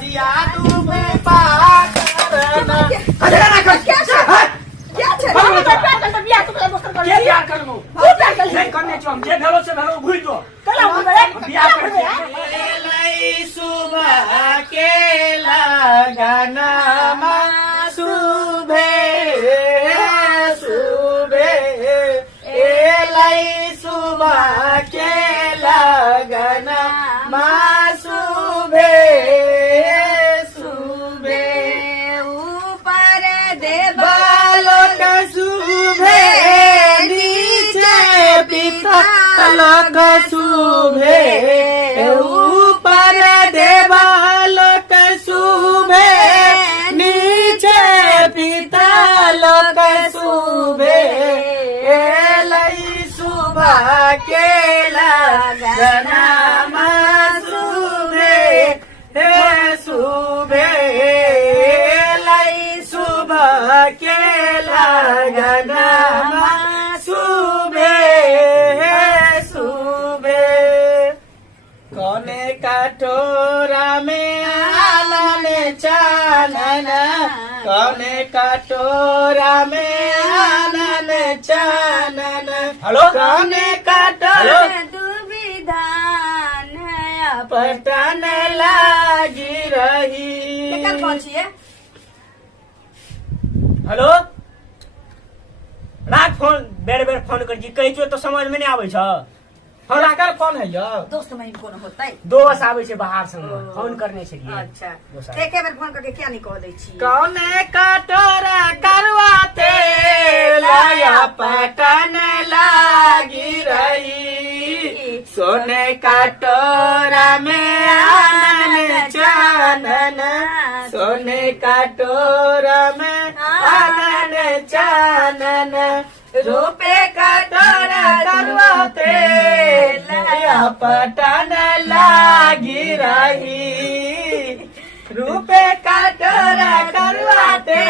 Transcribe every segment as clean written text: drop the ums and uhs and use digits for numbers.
दिया तू पार करना अरे ना कर क्या छे बियाह तो के बियाह करनो नहीं करने छो हम जे भेलो से भेलो भूल जो कला बियाह कर लई सुबह के लगाना मा सुबह ए लई सुबह के लगाना मा लग सुभे ऊपर देवालक सुभे नीचे पितालक सुभे लई सुबह के लगना सुभे हे सुभे लई सुबह के लगना कटोरा में आनन चानन कौने कटोरा में आनन चानन हेलो कौने कटोरा दुविधान है पटन लागी रही हेलो रात फोन बेर बेर फोन कर जी कही तो समझ में नहीं आवे छ फोन आकर कौन है यो दोस्त में कौन होता है दोस्त आवे से बाहर से फोन करने से लिए अच्छा के बार फोन करके क्या नहीं कह दे छी कौने कटोरा करवाते लाया पटन लागी रही सोने कटोरा में आनन चानन सोने कटोरा में आनन चानन रूपे कटोरा करवाते लाया पटन लागी रही रूपे कटोरा करवाते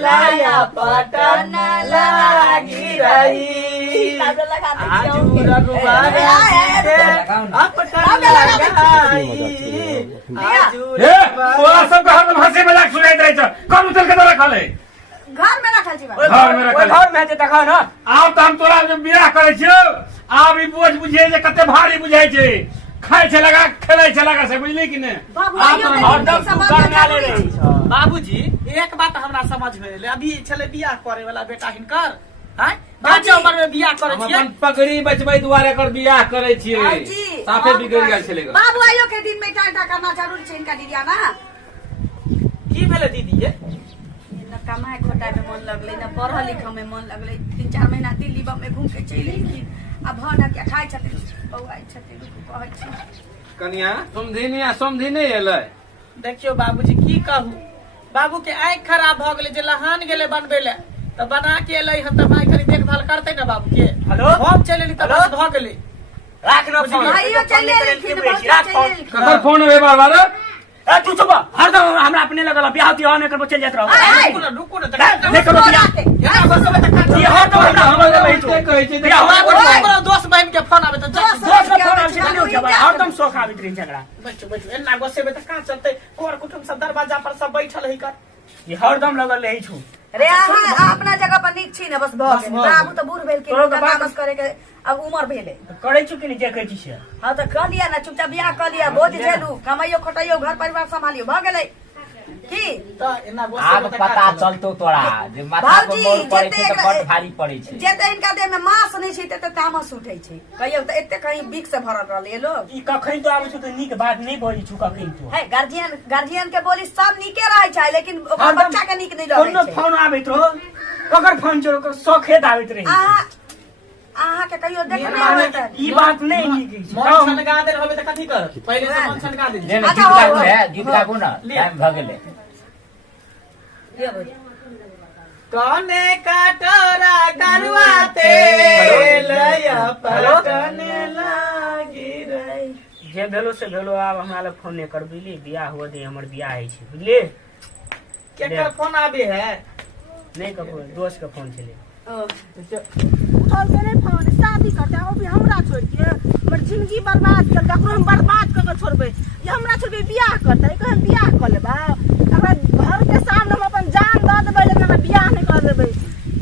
लाया पटन लागी रही आजू रघुवर पटन लगाई आजू सब हंसी मजाक सुनाई दे कौन उछल के रखल है घर में रखल छी घर में देखा ना आब त हम तोरा जो बियाह करे छियो आब ई बोझ बुझे जे कते भारी बुझाई छै खाए छै लगा खेलै छै लगा से बुझली कि ने बाबूजी एक बात हमरा समझ में एले अभी छले बियाह करे वाला बेटा हिनकर हैं बाजे उम्र में बियाह करे छियै अपन पगड़ी बचबै दुआरे कर बियाह करे छियै साफे बिगड़ गेल छले बाबू आइयो के दिन में टाटा करना जरूरी छै इनका दीदिया ना की भेले दीदी ये कमाए खोटा में मन लगले ना पढ़ लिख में मन लगले 3-4 महीना दिल्ली में घूम के चल एलखिन अब भन के खाए छथिन बौआई छथिन कहै छी कनिया समझी नहीं एलै देखियो बाबूजी की कहू बाबू के आँख खराब भ गेले जे लहान गेले बनबे ले त बना के एलै हम त माई करी देखभाल करते ना बाबू के हेलो हम चल एली त बस भ गेले राख न फोन भाइयो चल एलखिन राख फोन ककर फोन है बार ए तू चुप हरदम हमरा अपने लगल बियाह ती आने कर चल जात रहो रुको न नहीं करो बियाह यार बस में तक ये हरदम हमरा नहीं तो कहै छै बियाह हमरा दोस्त बहन के फोन आवे त दोस्त के फोन आवे छै नहीं होय हरदम शौक आवे रही झगड़ा बैठ एना गोसे में त का चलते कोर कुटुंब सब दरवाजा पर सब बैठल है कर ये हरदम लगल रही छु रे हां अपना जगह पर नीक छी न बस भ गेल बाबू त बूढ़ भेल के बस करे के अब उम्र भेले करे छु कि नहीं जे कहै छी से हां त कर लिया ना चुपचाप बियाह कर लिया बोझ झेलू कमाइयो खटाइयो घर परिवार संभालियो भ गेलै की त एना आब पता चलतो तोरा जे माथा पर मोर पड़े छै त बड़ भारी पड़े छै जेते इनका देह में मांस नहीं छै त तामस उठै छै कहियो त एते कहीं बिक से भरल रहल ये लोग ई कखन तो आबै छु त नीक बात नहीं बोली छु कखन तो है गार्जियन के बोली सब नीके रहै छै लेकिन ओकर बच्चा के नीक नहीं रहै छै कोनो फोन आबैत रहो ककर फोन जोर कर सौखेत आबैत रही आहा के कहियो देखने होत ई बात नहीं नीक मन छनगा दे होबे त कथि कर पहिले से मन छनगा दे जे गीत गाबू ना टाइम भ गेलै ये बोल कौने कटोरा करवाते लया पटन लागी रही जे भेलो से भेलो आब हमरा फोन नहीं कर बुझली बियाह हो दे हमर बियाह है छै बुझली केकर फोन आबे है नहीं ककरो दोस्त के फोन छले उठा के नहीं फोन शादी करते हो भी हमरा छोड़ के हमर जिंदगी बर्बाद कर ककरो हम बर्बाद कर के छोड़बे ये हमरा छोड़ के बियाह करते है कहन बियाह कर लेबा हमरा घर के सामने हम अपन जान द देबै लेकिन हमरा बियाह नहीं कर देबै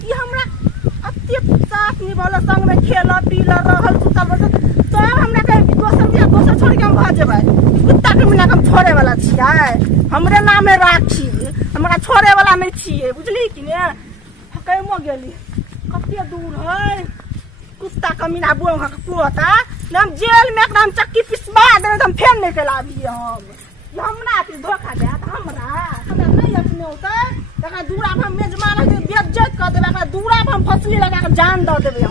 ई हमरा अत्ते साथ निभाला संग में खेला पीला रहल सुतल बस तो हमरा कहे दोसर बियाह दोसर छोड़ के हम भाग जेबै कुत्ता के बिना हम छोड़े वाला छियै हमरे नामे राखी हमरा छोड़े वाला नहीं छियै बुझली कि ने कैमो गेली कते दूर है कुत्ता कमीना बुआ का कुआता हम जेल में एकदम चक्की पिसवा दे हम फेन नहीं के लाबिए हम हमरा अपनी धोखा दे हमरा नहीं अपने होता तका दूरा हम मेजमान के बेइज्जत कर देबे का दूरा हम फसली लगा के जान दे देबे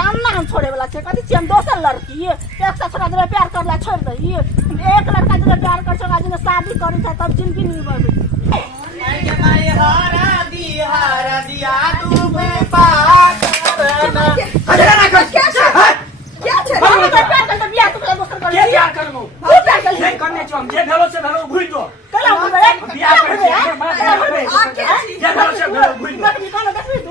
हम ना हम छोड़े वाला छे कथि छी हम दोसर लड़की एक से छोड़ा देबे प्यार करला छोड़ दई एक लड़का जे प्यार कर सका जे शादी करी था तब जिंदगी नहीं बढ़े हरा दिया डूबे पार अरे ना कर क्या छे हम तो प्यार करते बियाह तो दोसर कर के प्यार करमु वो प्यार कर नहीं करने छो हम जे भेलो से भेलो भूल दो कला बोले बियाह कर जे भेलो से भेलो भूल दो मत निकालो देखबी तू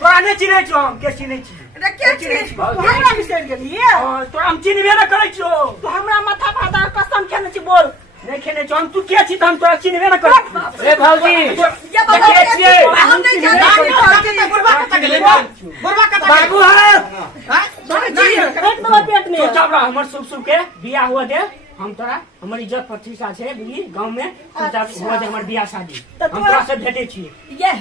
तोरा नहीं चिन्है छो हम के चिन्है छी रे के चिन्है छी हमरा बिसर गेलिए तो हम चिन्हबे न करै छो तो हमरा माथा फाटा कसम खेने छी बोल नहीं खेने छो हम तू के छी त हम तोरा चिन्हबे न करै ए भौजी ये बाबा हम नहीं जानते बुरबा कता बाबू है पेट में पेट में तू चुप रह हमर सुख सुख के बियाह हुआ दे हम तोरा हमर इज्जत प्रतिष्ठा छे बुझली गांव में चुपचाप हुआ दे हमर बियाह शादी हम तोरा से भेटे छी ये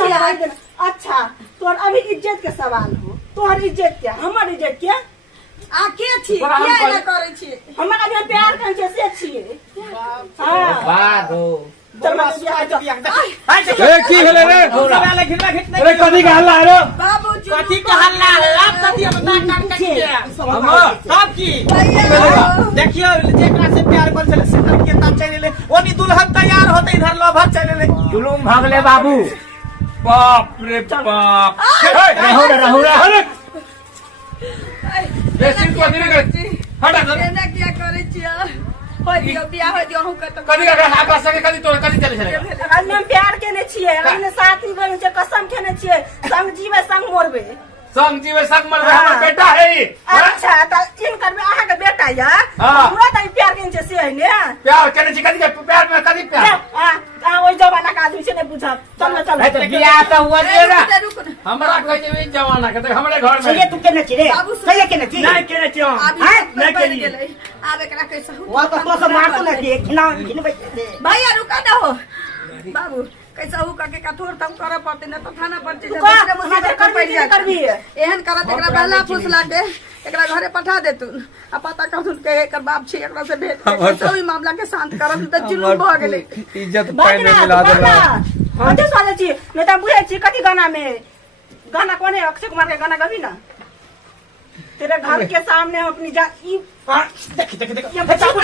छिए अच्छा तोर अभी इज्जत के सवाल हो तोहर इज्जत क्या हमर इज्जत क्या आ के छी के न करे छी हमरा जे प्यार करे छी से छिए हां बादो चल ए की भेले रे वाला घिरला घिट अरे कथी का हल्ला रे बाबूजी कथी का हल्ला लाभ कथी हम दांत काट के सब की देखियो जेकरा से प्यार कर चले से के ता चले ओनी दुल्हन तैयार होते इधर लभर चले जुलूम भागले बाबू बाप रे बाप रहू रे अरे बेसिन को दिन कर हटा दे एना क्या करे छिया हो दियो बियाह हो दियो हम कत कथी का आपस से कथी तो कथी चले चले हम प्यार केने छिए हमने साथ निभाने छै कसम खेने छिए संग जीवे संग मरबे संग जीवे संग मर हमर बेटा है अच्छा त इनकर में आहा के बेटा या हाँ। हमरा त प्यार केने छै से है ने प्यार करे छी कथी के प्यार में कथी प्यार आ ओइ जमाना का आदमी से नहीं बुझा चल ना चल है तो बियाह तो हुआ दे ना हमरा कहै छै ई जमाना के हमरे घर में ये तू केने छी रे सही केने छी नहीं केने छी हम नहीं केलिए आब एकरा कैसे वो तो सब मार तो नहीं खिना खिनबे भैया रुका ना हो बाबू कैसा हो का के कठोर तम करे पड़ते न तो थाना पर तू का मदद करबी एहन करत एकरा बहला फुसला के एकरा घरे पठा दे तू आ पता कहथुन के एकर बाप छी एकरा से भेंट कोई मामला के शांत करब त जुलूम भ गेलै इज्जत पैने मिला देला हम तो सोचे छी नहीं त बुझे छी कथी गाना में गाना कोने अक्षय कुमार के गाना गाबी ना तेरे घर के सामने हम अपनी देख ये बच्चा को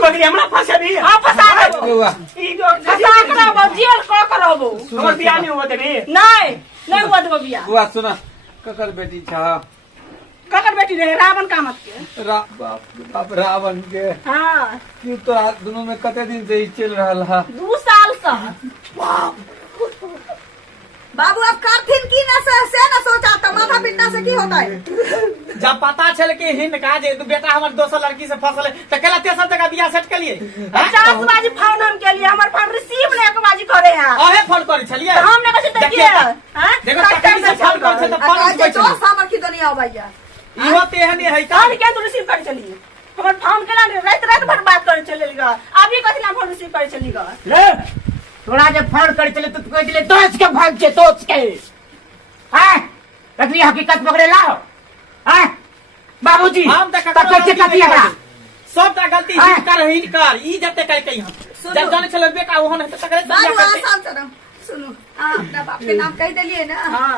बकरी हमरा फंसे भी हां फंसा दो ई जो फंसा करबो जेल को करबो हमर बियाह नहीं हुआ दे नहीं हुआ देबो बियाह बुआ सुना ककर बेटी छा ककर बेटी रे रावण कामत के बाप रावण के हां क्यों तो दोनों में कते दिन से ही चल रहा है 2 साल से बाबू अब करथिन की ना से ना सोचा त माथा पिटना से की होता है जब पता चल के हिंद का जे तू बेटा हमर दोसर लड़की से फसल है त केला तेसर जगह बियाह सेट कर लिए 50 बाजी फोन हम के लिए हमर फोन रिसीव नहीं एक बाजी करे हैं अहे फोन करी छलिए हम ने कसे देखिए हां देखो तकनी से फोन कर छ त फोन आज कोइ जो छ सामर की दुनिया हो भैया इहो तेहने है का कौन क्या तू रिसीव कर चलिए हमर फोन केला रात रात भर बात करे चलेगा अभी कथि ला फोन रिसीव करे चलेगा ले थोड़ा जब फोन कर चले तो कह दिले दोस्त के भाग के दोस्त के हां तकली हकीकत पकड़े लाओ हां बाबूजी हम त तब कैसे कथी एकरा सब ता गलती हिनकर ई जते कर के हम जब जाने चले बेटा ओहन त तकरे बाबू आसान से सुनो अपना बाप के नाम कह दिलिए ना हां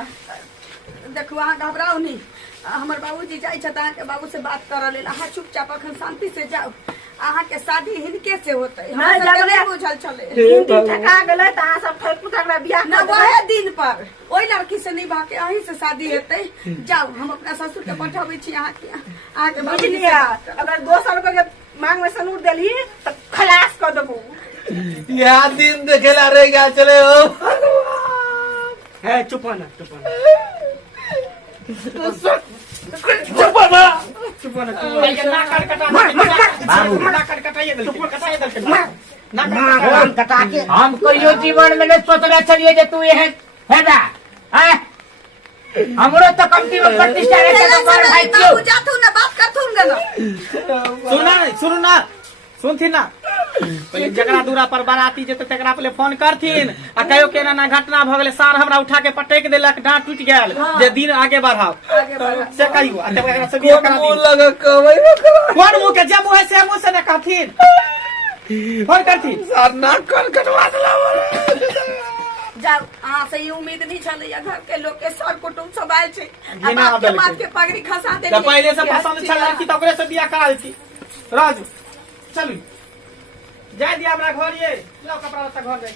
देखो अहाँ घबराओ नहीं हमर बाबूजी जाय छत अहाँ के बाबू से बात कर लेल अहाँ चुपचाप अखन शांति से जाओ अहाँ के शादी हिनके से होते नहीं, जब नहीं बुझल चले 3 दिन ठका गेले त अहाँ सब ठक पुटकरा बियाह ना कर वहे दिन पर ओई लड़की से नहीं भाके अहीं से शादी हेतै जाओ हम अपना ससुर के पठाबै छी अहाँ के बाबूजी से बुझलिया बात करब। अगर 2 साल के मांग में सनूर देली त खलास कर देबो यह दिन देखेला रे क्या चले हो है चुप ना हम कहियो जीवन में नहीं सोचना चलिए जे तू ये है ना हैं हमरो तो कंपनी में प्रतिष्ठा है तो कर भाई क्यों जाथू ना बात करथू ना सुना सुनथिन ना पहले जकरा दूरा पर बाराती जे तकरा पहले फोन करथिन आ कहियो केना ना घटना भ गेले सार हमरा उठा के पटक देलक डांट टूट गेल जे दिन आगे बढ़ाओ से कहियो आ तब एकरा से बियाह करा दी लगा कहबै कोन मुंह के जे मुंह है से मुंह से ना कहथिन फोन करथिन सार ना कर कटवा देला जाओ अहाँ से ये उम्मीद नहीं छलैया घर के लोग के सर कुटुम सब आयल छै बिना अब आपके आबेल बात के पगड़ी खसा दे तो पहले से पसंद छल लड़की तो ओकरे से बियाह कराल छी राजू चलू जाय दिया हमरा घर ये लो कपड़ा लत्ता घर जाय